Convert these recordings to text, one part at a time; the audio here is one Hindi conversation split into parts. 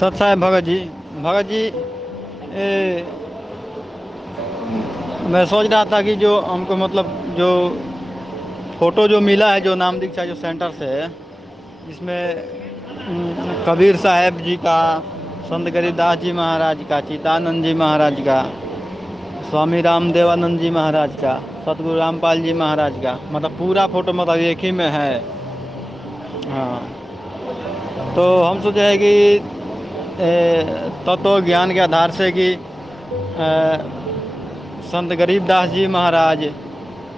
सत साहेब भगत जी मैं सोच रहा था कि जो हमको मतलब जो फ़ोटो जो मिला है जो नाम दीक्षा जो सेंटर से है जिसमें कबीर साहब जी का, संत गरीबदास जी महाराज का, चितानंद जी महाराज का, स्वामी रामदेवानंद जी महाराज का, सतगुरु रामपाल जी महाराज का, मतलब पूरा फ़ोटो मतलब एक ही में है। हाँ, तो हम सोचे हैं कि तत्व ज्ञान के आधार से कि संत गरीबदास जी महाराज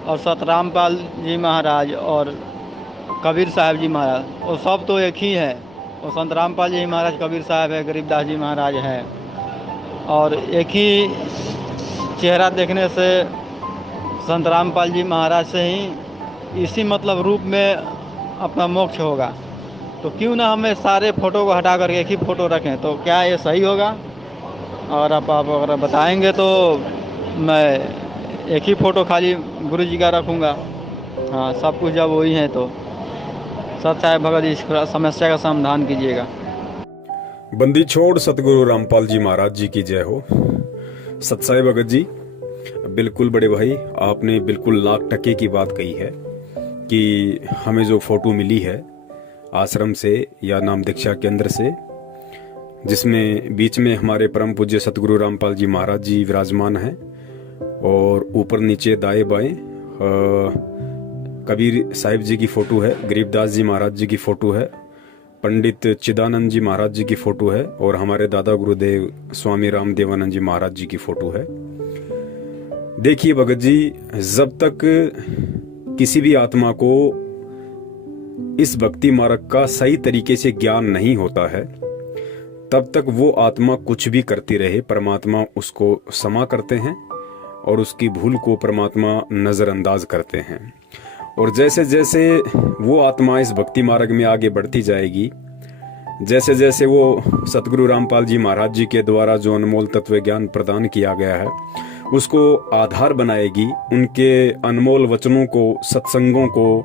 और सतरामपाल जी महाराज और कबीर साहब जी महाराज वो सब तो एक ही है। वो संत रामपाल जी महाराज कबीर साहब है, गरीबदास जी महाराज है, और एक ही चेहरा देखने से संत रामपाल जी महाराज से ही इसी मतलब रूप में अपना मोक्ष होगा। तो क्यों ना हमें सारे फ़ोटो को हटा करके एक ही फ़ोटो रखें, तो क्या ये सही होगा? और आप अगर बताएंगे तो मैं एक ही फ़ोटो खाली गुरु जी का रखूँगा। हाँ, सब कुछ जब वही है तो सत साहेब भगत जी इस समस्या का समाधान कीजिएगा। बंदी छोड़ सतगुरु रामपाल जी महाराज जी की जय हो। सत साई भगत जी, बिल्कुल बड़े भाई, आपने बिल्कुल लाख टके की बात कही है कि हमें जो फोटो मिली है आश्रम से या नाम दीक्षा केंद्र से, जिसमें बीच में हमारे परम पूज्य सतगुरु रामपाल जी महाराज जी विराजमान हैं और ऊपर नीचे दाएं बाएं कबीर साहिब जी की फोटो है, गरीबदास जी महाराज जी की फोटो है, पंडित चिदानंद जी महाराज जी की फोटो है और हमारे दादा गुरुदेव स्वामी रामदेवानंद जी महाराज जी की फोटो है। देखिए भगत जी, जब तक किसी भी आत्मा को इस भक्ति मार्ग का सही तरीके से ज्ञान नहीं होता है, तब तक वो आत्मा कुछ भी करती रहे, परमात्मा उसको क्षमा करते हैं और उसकी भूल को परमात्मा नजरअंदाज करते हैं। और जैसे जैसे वो आत्मा इस भक्ति मार्ग में आगे बढ़ती जाएगी, जैसे जैसे वो सतगुरु रामपाल जी महाराज जी के द्वारा जो अनमोल तत्व ज्ञान प्रदान किया गया है उसको आधार बनाएगी, उनके अनमोल वचनों को, सत्संगों को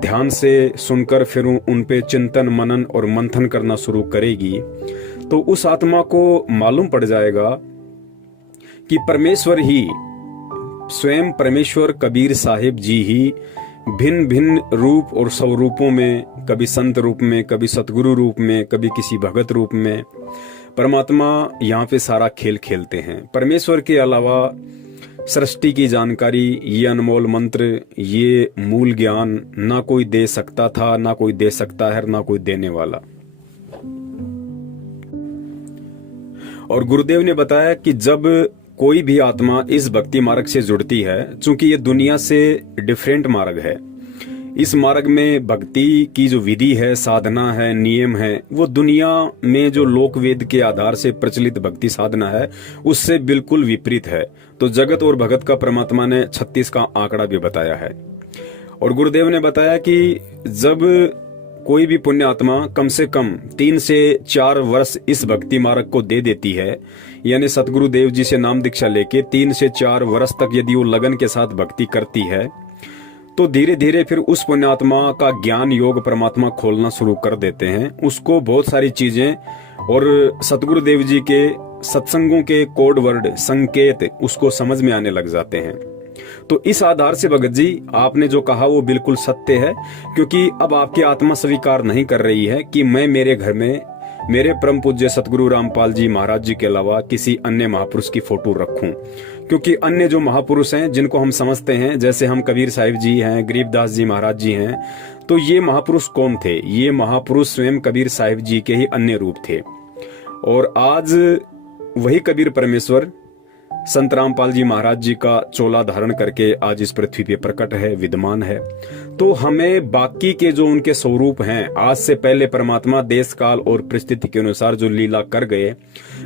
ध्यान से सुनकर फिर उन पे चिंतन मनन और मंथन करना शुरू करेगी, तो उस आत्मा को मालूम पड़ जाएगा कि परमेश्वर ही, स्वयं परमेश्वर कबीर साहिब जी ही भिन्न भिन्न रूप और स्वरूपों में, कभी संत रूप में, कभी सतगुरु रूप में, कभी किसी भगत रूप में परमात्मा यहाँ पे सारा खेल खेलते हैं। परमेश्वर के अलावा सृष्टि की जानकारी, ये अनमोल मंत्र, ये मूल ज्ञान ना कोई दे सकता था, ना कोई दे सकता है, ना कोई देने वाला। और गुरुदेव ने बताया कि जब कोई भी आत्मा इस भक्ति मार्ग से जुड़ती है, चूंकि ये दुनिया से डिफरेंट मार्ग है, इस मार्ग में भक्ति की जो विधि है, साधना है, नियम है, वो दुनिया में जो लोक वेद के आधार से प्रचलित भक्ति साधना है उससे बिल्कुल विपरीत है। तो जगत और भगत का परमात्मा ने 36 का आंकड़ा भी बताया है। और गुरुदेव ने बताया कि जब कोई भी पुण्य आत्मा कम से कम 3 से 4 वर्ष इस भक्ति मार्ग को दे देती है, यानी सतगुरु देव जी से नाम दीक्षा लेके 3 से 4 वर्ष तक यदि वो लगन के साथ भक्ति करती है, तो धीरे धीरे फिर उस पुण्यात्मा का ज्ञान योग परमात्मा खोलना शुरू कर देते हैं। उसको बहुत सारी चीजें और सतगुरु देव जी के सत्संगों के कोड वर्ड, संकेत उसको समझ में आने लग जाते हैं। तो इस आधार से भगत जी, आपने जो कहा वो बिल्कुल सत्य है, क्योंकि अब आपकी आत्मा स्वीकार नहीं कर रही है कि मैं मेरे घर में मेरे परम पूज्य सतगुरु रामपाल जी महाराज जी के अलावा किसी अन्य महापुरुष की फोटो रखूं। क्योंकि अन्य जो महापुरुष हैं जिनको हम समझते हैं, जैसे हम कबीर साहिब जी हैं, गरीबदास जी महाराज जी हैं, तो ये महापुरुष कौन थे? ये महापुरुष स्वयं कबीर साहिब जी के ही अन्य रूप थे। और आज वही कबीर परमेश्वर संत रामपाल जी महाराज जी का चोला धारण करके आज इस पृथ्वी पे प्रकट है, विद्यमान है। तो हमें बाकी के जो उनके स्वरूप हैं, आज से पहले परमात्मा देश काल और परिस्थिति के अनुसार जो लीला कर गए,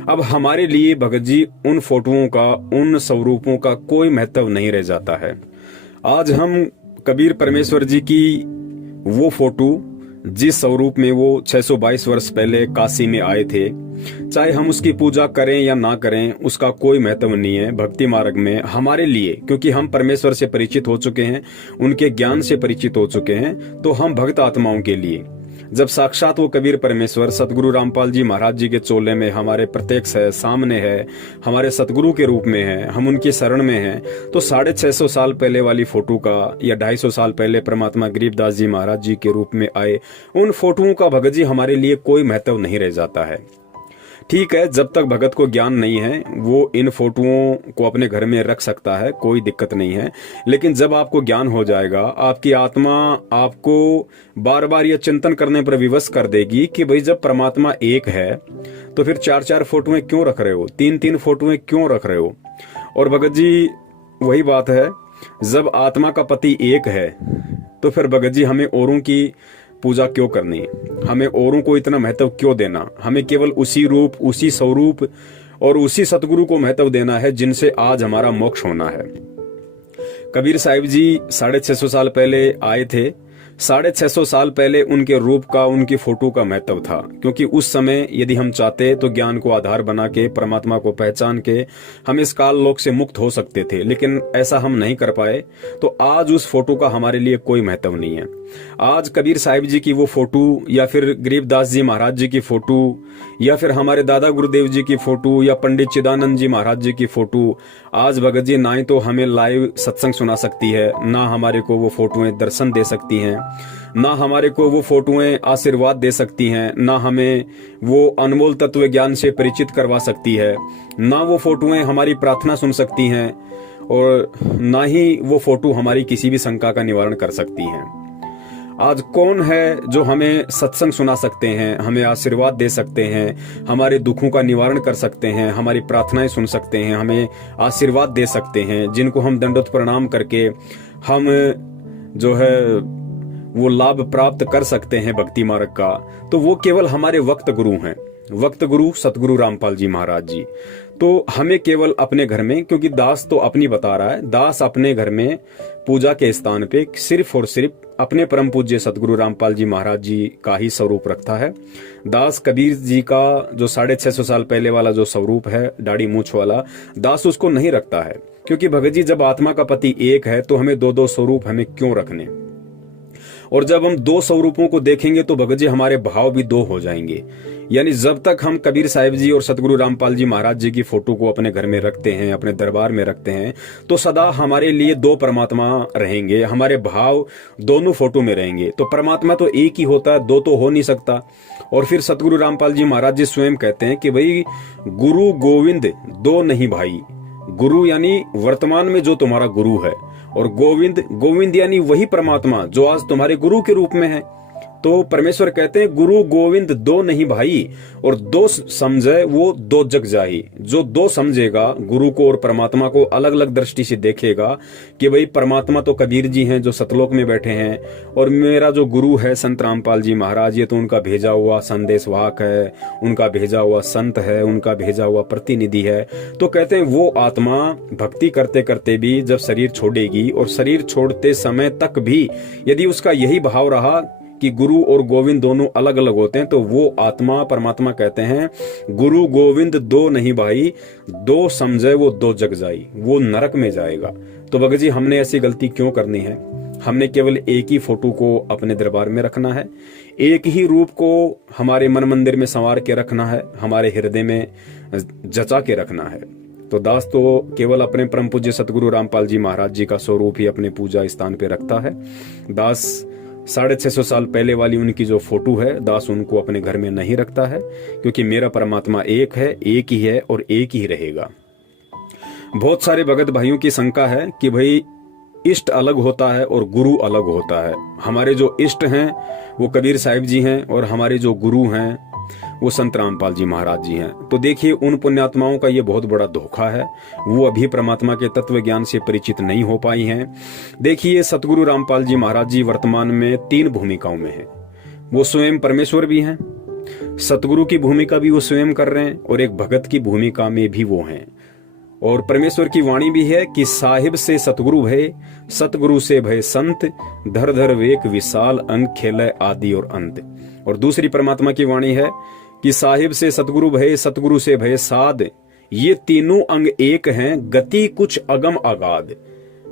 अब हमारे लिए भगत जी उन फोटोओं का, उन स्वरूपों का कोई महत्व नहीं रह जाता है। आज हम कबीर परमेश्वर जी की वो फोटो जिस स्वरूप में वो 622 वर्ष पहले काशी में आए थे, चाहे हम उसकी पूजा करें या ना करें, उसका कोई महत्व नहीं है भक्ति मार्ग में हमारे लिए, क्योंकि हम परमेश्वर से परिचित हो चुके हैं, उनके ज्ञान से परिचित हो चुके हैं। तो हम भक्त आत्माओं के लिए जब साक्षात वो कबीर परमेश्वर सतगुरु रामपाल जी महाराज जी के चोले में हमारे प्रत्यक्ष है, सामने है, हमारे सतगुरु के रूप में है, हम उनकी शरण में हैं, तो 650 साल पहले वाली फोटो का या 250 साल पहले परमात्मा गरीबदास जी महाराज जी के रूप में आए उन फोटोओं का भगत जी हमारे लिए कोई महत्व नहीं रह जाता है। ठीक है, जब तक भगत को ज्ञान नहीं है वो इन फोटोओं को अपने घर में रख सकता है, कोई दिक्कत नहीं है। लेकिन जब आपको ज्ञान हो जाएगा, आपकी आत्मा आपको बार बार यह चिंतन करने पर विवश कर देगी कि भाई जब परमात्मा एक है तो फिर 4-4 फोटोएं क्यों रख रहे हो, 3-3 फोटोएं क्यों रख रहे हो। और भगत जी वही बात है, जब आत्मा का पति एक है तो फिर भगत जी हमें औरों की पूजा क्यों करनी, हमें औरों को इतना महत्व क्यों देना। हमें केवल उसी रूप, उसी स्वरूप और उसी सतगुरु को महत्व देना है जिनसे आज हमारा मोक्ष होना है। कबीर साहिब जी 650 साल पहले आए थे। 650 साल पहले उनके रूप का, उनकी फोटो का महत्व था, क्योंकि उस समय यदि हम चाहते तो ज्ञान को आधार बना के परमात्मा को पहचान के हम इस काल लोक से मुक्त हो सकते थे, लेकिन ऐसा हम नहीं कर पाए। तो आज उस फोटो का हमारे लिए कोई महत्व नहीं है। आज कबीर साहिब जी की वो फोटो या फिर गरीबदास जी महाराज जी की फोटो या फिर हमारे दादा गुरुदेव जी की फोटो या पंडित चिदानंद जी महाराज जी की फोटो आज भगत जी ना ही तो हमें लाइव सत्संग सुना सकती है, ना हमारे को वो फोटोएं दर्शन दे सकती हैं, ना हमारे को वो फोटोएं आशीर्वाद दे सकती हैं, ना हमें वो अनमोल तत्व ज्ञान से परिचित करवा सकती है, ना वो फोटोएं हमारी प्रार्थना सुन सकती हैं और ना ही वो फोटो हमारी किसी भी शंका का निवारण कर सकती हैं। आज कौन है जो हमें सत्संग सुना सकते हैं, हमें आशीर्वाद दे सकते हैं, हमारे दुखों का निवारण कर सकते हैं, हमारी प्रार्थनाएं सुन सकते हैं, हमें आशीर्वाद दे सकते हैं, जिनको हम दंडोत प्रणाम करके हम जो है वो लाभ प्राप्त कर सकते हैं भक्ति मार्ग का, तो वो केवल हमारे वक्त गुरु हैं, वक्त गुरु सतगुरु रामपाल जी महाराज जी। तो हमें केवल अपने घर में, क्योंकि दास तो अपनी बता रहा है, दास अपने घर में पूजा के स्थान पे सिर्फ और सिर्फ अपने परम पूज्य सतगुरु रामपाल जी महाराज जी का ही स्वरूप रखता है। दास कबीर जी का जो 650 साल पहले वाला जो स्वरूप है, दाढ़ी मूछ वाला, दास उसको नहीं रखता है, क्योंकि भगत जी जब आत्मा का पति एक है तो हमें 2-2 स्वरूप हमें क्यों रखने। और जब हम 2 स्वरूपों को देखेंगे तो भगत जी हमारे भाव भी 2 हो जाएंगे। यानी जब तक हम कबीर साहिब जी और सतगुरु रामपाल जी महाराज जी की फोटो को अपने घर में रखते हैं, अपने दरबार में रखते हैं, तो सदा हमारे लिए 2 परमात्मा रहेंगे, हमारे भाव दोनों फोटो में रहेंगे। तो परमात्मा तो एक ही होता है, 2 तो हो नहीं सकता। और फिर सतगुरु रामपाल जी महाराज जी स्वयं कहते हैं कि भाई गुरु गोविंद 2 नहीं भाई। गुरु यानी वर्तमान में जो तुम्हारा गुरु है, और गोविंद, गोविंद यानी वही परमात्मा जो आज तुम्हारे गुरु के रूप में है। तो परमेश्वर कहते हैं गुरु गोविंद 2 नहीं भाई, और 2 समझे वो 2 जग जाही। जो 2 समझेगा, गुरु को और परमात्मा को अलग अलग दृष्टि से देखेगा कि भाई परमात्मा तो कबीर जी हैं जो सतलोक में बैठे हैं, और मेरा जो गुरु है संत रामपाल जी महाराज, ये तो उनका भेजा हुआ संदेशवाहक है, उनका भेजा हुआ संत है, उनका भेजा हुआ प्रतिनिधि है। तो कहते हैं वो आत्मा भक्ति करते करते भी जब शरीर छोड़ेगी, और शरीर छोड़ते समय तक भी यदि उसका यही भाव रहा कि गुरु और गोविंद दोनों अलग अलग होते हैं, तो वो आत्मा, परमात्मा कहते हैं गुरु गोविंद 2 नहीं भाई, 2 समझे वो 2 जग जाई, वो नरक में जाएगा। तो भगत जी हमने ऐसी गलती क्यों करनी है। हमने केवल एक ही फोटो को अपने दरबार में रखना है, एक ही रूप को हमारे मन मंदिर में संवार के रखना है, हमारे हृदय में जचा के रखना है। तो दास तो केवल अपने परम पूज्य सतगुरु रामपाल जी महाराज जी का स्वरूप ही अपने पूजा स्थान पे रखता है। दास 650 साल पहले वाली उनकी जो फोटो है, दास उनको अपने घर में नहीं रखता है, क्योंकि मेरा परमात्मा एक है, एक ही है और एक ही रहेगा। बहुत सारे भगत भाइयों की शंका है कि भाई इष्ट अलग होता है और गुरु अलग होता है। हमारे जो इष्ट हैं वो कबीर साहिब जी हैं, और हमारे जो गुरु हैं वो संत रामपाल जी महाराज जी हैं। तो देखिए उन पुण्यात्माओं का ये बहुत बड़ा धोखा है, वो अभी परमात्मा के तत्व ज्ञान से परिचित नहीं हो पाई हैं। देखिए सतगुरु रामपाल जी महाराज जी वर्तमान में 3 भूमिकाओं में हैं। वो स्वयं परमेश्वर भी हैं, सतगुरु की भूमिका भी वो स्वयं कर रहे हैं, और एक भगत की भूमिका में भी वो हैं। और परमेश्वर की वाणी भी है कि साहिब से सतगुरु भय, सतगुरु से भय संत, धर धर वेक विशाल अंग खेलय आदि और अंत। और दूसरी परमात्मा की वाणी है कि साहिब से सतगुरु भय, सतगुरु से भय साध, ये तीनों अंग एक हैं, गति कुछ अगम अगाध।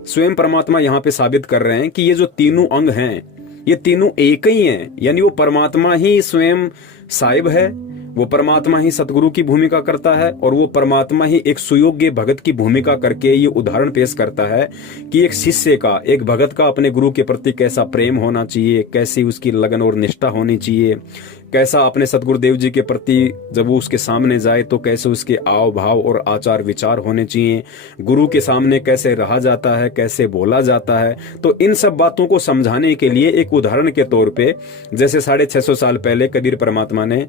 स्वयं परमात्मा यहाँ पे साबित कर रहे हैं कि ये जो तीनों अंग हैं ये तीनों एक ही हैं, यानी वो परमात्मा ही स्वयं साहिब है, वो परमात्मा ही सतगुरु की भूमिका करता है, और वो परमात्मा ही एक सुयोग्य भगत की भूमिका करके ये उदाहरण पेश करता है कि एक शिष्य का, एक भगत का अपने गुरु के प्रति कैसा प्रेम होना चाहिए, कैसी उसकी लगन और निष्ठा होनी चाहिए, कैसा अपने सतगुरुदेव जी के प्रति जब वो उसके सामने जाए तो कैसे उसके आव भाव और आचार विचार होने चाहिए, गुरु के सामने कैसे रहा जाता है, कैसे बोला जाता है। तो इन सब बातों को समझाने के लिए एक उदाहरण के तौर पे, जैसे 650 साल पहले कबीर परमात्मा ने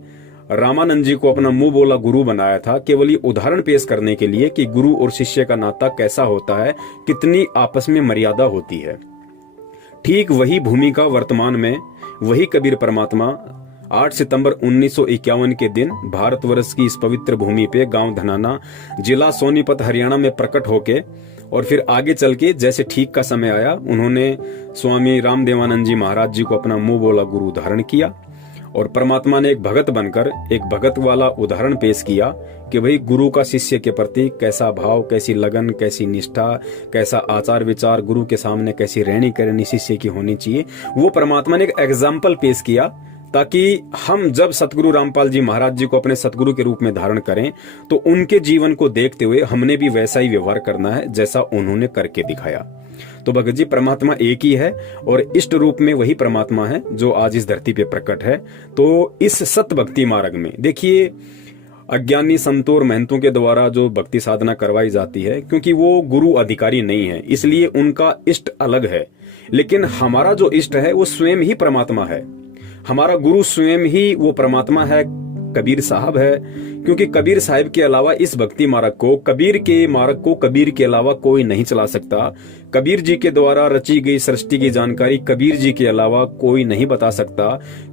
रामानंद जी को अपना मुंह बोला गुरु बनाया था, केवल ये उदाहरण पेश करने के लिए कि गुरु और शिष्य का नाता कैसा होता है, कितनी आपस में मर्यादा होती है। ठीक वही भूमिका वर्तमान में वही कबीर परमात्मा 8 सितंबर 1951 के दिन भारतवर्ष की इस पवित्र भूमि पे गांव धनाना, जिला सोनीपत, हरियाणा में प्रकट होके और फिर आगे चल के जैसे ठीक का समय आया, उन्होंने स्वामी रामदेवानंद जी महाराज जी को अपना मुंह बोला गुरु धारण किया, और परमात्मा ने एक भगत बनकर एक भगत वाला उदाहरण पेश किया कि भाई गुरु का शिष्य के प्रति कैसा भाव, कैसी लगन, कैसी निष्ठा, कैसा आचार विचार, गुरु के सामने कैसी रहनी करनी शिष्य की होनी चाहिए। वो परमात्मा ने एक एग्जाम्पल पेश किया ताकि हम जब सतगुरु रामपाल जी महाराज जी को अपने सतगुरु के रूप में धारण करें तो उनके जीवन को देखते हुए हमने भी वैसा ही व्यवहार करना है जैसा उन्होंने करके दिखाया। तो भगत जी परमात्मा एक ही है और इष्ट रूप में वही परमात्मा है जो आज इस धरती पे प्रकट है। तो इस सत भक्ति मार्ग में देखिए, अज्ञानी संतों और महंतों के द्वारा जो भक्ति साधना करवाई जाती है, क्योंकि वो गुरु अधिकारी नहीं है इसलिए उनका इष्ट अलग है, लेकिन हमारा जो इष्ट है वो स्वयं ही परमात्मा है। हमारा गुरु स्वयं ही वो परमात्मा है, कबीर साहब है, क्योंकि कबीर साहब के अलावा इस भक्ति मार्ग को, कबीर के मार्ग को कबीर के अलावा कोई नहीं चला सकता। कबीर जी के द्वारा रची गई सृष्टि की जानकारी कबीर जी के अलावा कोई नहीं बता सकता,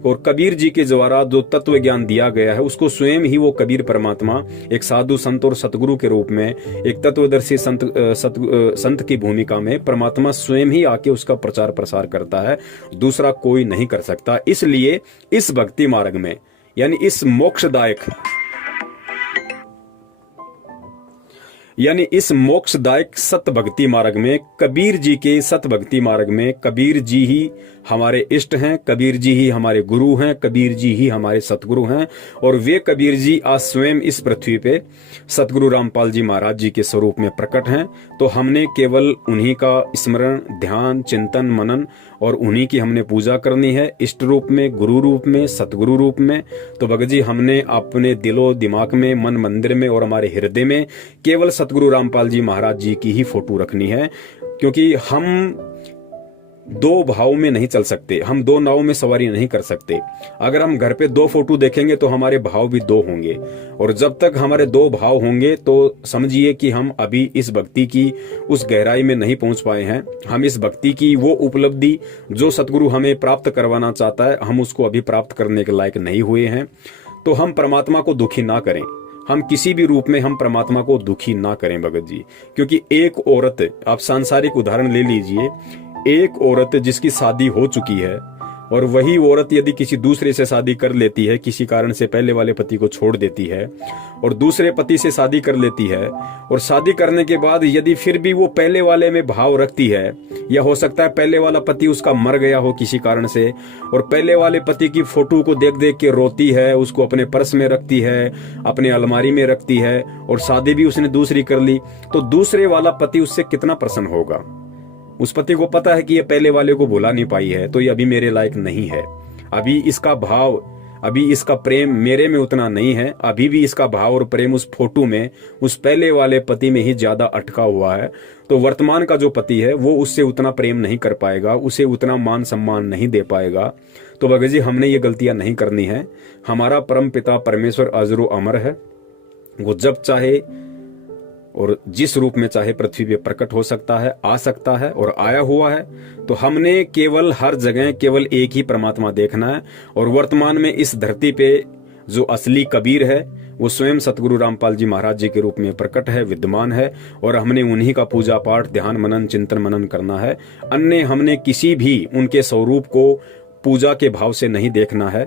और कबीर जी के द्वारा जो तत्व ज्ञान दिया गया है उसको स्वयं ही वो कबीर परमात्मा एक साधु संत और सतगुरु के रूप में, एक तत्वदर्शी संत की भूमिका में परमात्मा स्वयं ही आके उसका प्रचार प्रसार करता है, दूसरा कोई नहीं कर सकता। इसलिए इस भक्ति मार्ग में, यानी इस मोक्षदायक सत भक्ति मार्ग में, कबीर जी के सत भक्ति मार्ग में कबीर जी ही हमारे इष्ट हैं, कबीर जी ही हमारे गुरु हैं, कबीर जी ही हमारे सतगुरु हैं, और वे कबीर जी आज स्वयं इस पृथ्वी पे सतगुरु रामपाल जी महाराज जी के स्वरूप में प्रकट हैं। तो हमने केवल उन्हीं का स्मरण, ध्यान, चिंतन, मनन और उन्हीं की हमने पूजा करनी है, इष्ट रूप में, गुरु रूप में, सतगुरु रूप में। तो भगत जी हमने अपने दिलो दिमाग में, मन मंदिर में और हमारे हृदय में केवल सतगुरु रामपाल जी महाराज जी की ही फोटो रखनी है, क्योंकि हम दो भाव में नहीं चल सकते, हम दो नाव में सवारी नहीं कर सकते। अगर हम घर पे दो फोटो देखेंगे तो हमारे भाव भी दो होंगे, और जब तक हमारे दो भाव होंगे तो समझिए कि हम अभी इस भक्ति की उस गहराई में नहीं पहुंच पाए हैं। हम इस भक्ति की वो उपलब्धि जो सतगुरु हमें प्राप्त करवाना चाहता है, हम उसको अभी प्राप्त करने के लायक नहीं हुए हैं। तो हम परमात्मा को दुखी ना करें, हम किसी भी रूप में हम परमात्मा को दुखी ना करें भगत जी। क्योंकि एक औरत, आप सांसारिक उदाहरण ले लीजिए, एक औरत जिसकी शादी हो चुकी है और वही औरत यदि किसी दूसरे से शादी कर लेती है, किसी कारण से पहले वाले पति को छोड़ देती है और दूसरे पति से शादी कर लेती है, और शादी करने के बाद यदि फिर भी वो पहले वाले में भाव रखती है, या हो सकता है पहले वाला पति उसका मर गया हो किसी कारण से, और पहले वाले पति की फोटो को देख देख के रोती है, उसको अपने पर्स में रखती है, अपने अलमारी में रखती है, और शादी भी उसने दूसरी कर ली, तो दूसरे वाला पति उससे कितना प्रसन्न होगा। उस पति को पता है कि ये पहले वाले को भुला नहीं पाई है, तो ये अभी मेरे लायक नहीं है, अभी इसका भाव, अभी इसका प्रेम मेरे में उतना नहीं है, अभी भी इसका भाव और प्रेम उस फोटो में, उस पहले वाले पति में ही ज्यादा अटका हुआ है। तो वर्तमान का जो पति है वो उससे उतना प्रेम नहीं कर पाएगा, उसे उतना मान सम्मान नहीं दे पाएगा। तो भगत जी हमने ये गलतियां नहीं करनी है। हमारा परम पिता परमेश्वर अजरो अमर है, वो जब चाहे और जिस रूप में चाहे पृथ्वी पे प्रकट हो सकता है, आ सकता है और आया हुआ है। तो हमने केवल हर जगह केवल एक ही परमात्मा देखना है, और वर्तमान में इस धरती पे जो असली कबीर है वो स्वयं सतगुरु रामपाल जी महाराज जी के रूप में प्रकट है, विद्यमान है, और हमने उन्हीं का पूजा पाठ, ध्यान, मनन, चिंतन मनन करना है। अन्य हमने किसी भी उनके स्वरूप को पूजा के भाव से नहीं देखना है,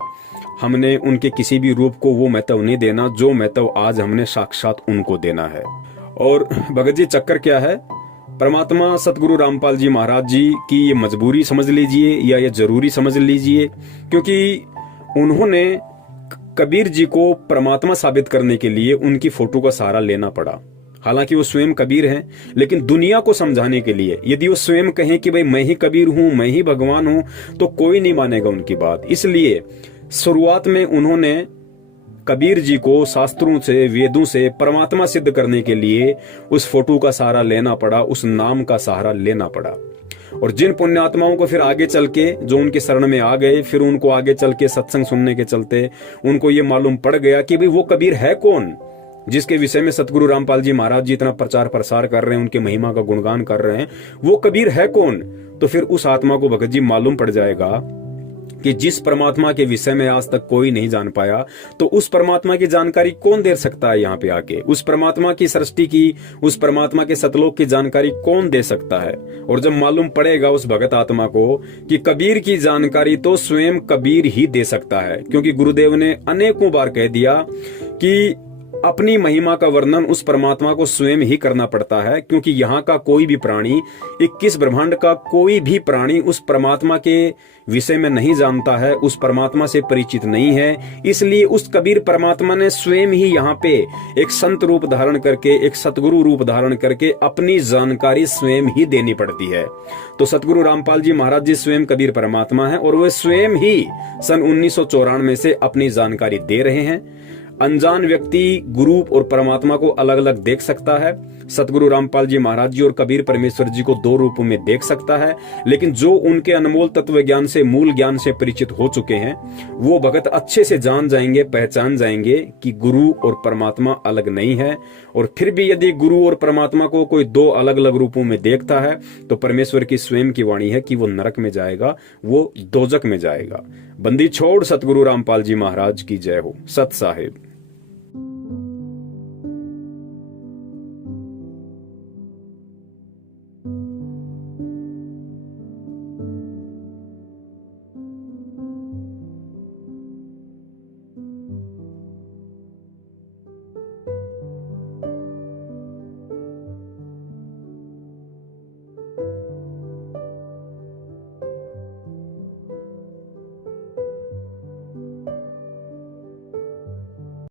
हमने उनके किसी भी रूप को वो महत्व नहीं देना जो महत्व आज हमने साक्षात उनको देना है। और भगत जी चक्कर क्या है, परमात्मा सतगुरु रामपाल जी महाराज जी की ये मजबूरी समझ लीजिए या ये जरूरी समझ लीजिए, क्योंकि उन्होंने कबीर जी को परमात्मा साबित करने के लिए उनकी फोटो का सहारा लेना पड़ा। हालांकि वो स्वयं कबीर हैं, लेकिन दुनिया को समझाने के लिए यदि वो स्वयं कहें कि भाई मैं ही कबीर हूं, मैं ही भगवान हूं, तो कोई नहीं मानेगा उनकी बात। इसलिए शुरुआत में उन्होंने कबीर जी को शास्त्रों से, वेदों से परमात्मा सिद्ध करने के लिए उस फोटो का सहारा लेना पड़ा, उस नाम का सहारा लेना पड़ा। और जिन पुण्यात्माओं को फिर आगे चल के जो उनके शरण में आ गए, फिर उनको आगे चल के सत्संग सुनने के चलते उनको ये मालूम पड़ गया कि भाई वो कबीर है कौन जिसके विषय में सतगुरु रामपाल जी महाराज जी इतना प्रचार प्रसार कर रहे हैं, उनके महिमा का गुणगान कर रहे हैं, वो कबीर है कौन। तो फिर उस आत्मा को भगत जी मालूम पड़ जाएगा कि जिस परमात्मा के विषय में आज तक कोई नहीं जान पाया, तो उस परमात्मा की जानकारी कौन दे सकता है यहाँ पे आके। उस परमात्मा की सृष्टि की, उस परमात्मा के सतलोक की जानकारी कौन दे सकता है। और जब मालूम पड़ेगा उस भगत आत्मा को कि कबीर की जानकारी तो स्वयं कबीर ही दे सकता है, क्योंकि गुरुदेव ने अनेकों बार कह दिया कि अपनी महिमा का वर्णन उस परमात्मा को स्वयं ही करना पड़ता है, क्योंकि यहाँ का कोई भी प्राणी, 21 ब्रह्मांड का कोई भी प्राणी उस परमात्मा के विषय में नहीं जानता है, उस परमात्मा से परिचित नहीं है। इसलिए उस कबीर परमात्मा ने स्वयं ही यहाँ पे एक संत रूप धारण करके, एक सतगुरु रूप धारण करके अपनी जानकारी स्वयं ही देनी पड़ती है। तो सतगुरु रामपाल जी महाराज जी स्वयं कबीर परमात्मा है और वे स्वयं ही सन 1994 से अपनी जानकारी दे रहे हैं। अनजान व्यक्ति गुरु और परमात्मा को अलग अलग देख सकता है। सतगुरु रामपाल जी महाराज जी और कबीर परमेश्वर जी को दो रूपों में देख सकता है, लेकिन जो उनके अनमोल तत्व ज्ञान से, मूल ज्ञान से परिचित हो चुके हैं, वो भगत अच्छे से जान जाएंगे, पहचान जाएंगे कि गुरु और परमात्मा अलग नहीं है। और फिर भी यदि गुरु और परमात्मा को कोई दो अलग अलग रूपों में देखता है, तो परमेश्वर की स्वयं की वाणी है कि वो नरक में जाएगा, वो दोजक में जाएगा। बंदी छोड़ सतगुरु रामपाल जी महाराज की जय हो। सत साहिब।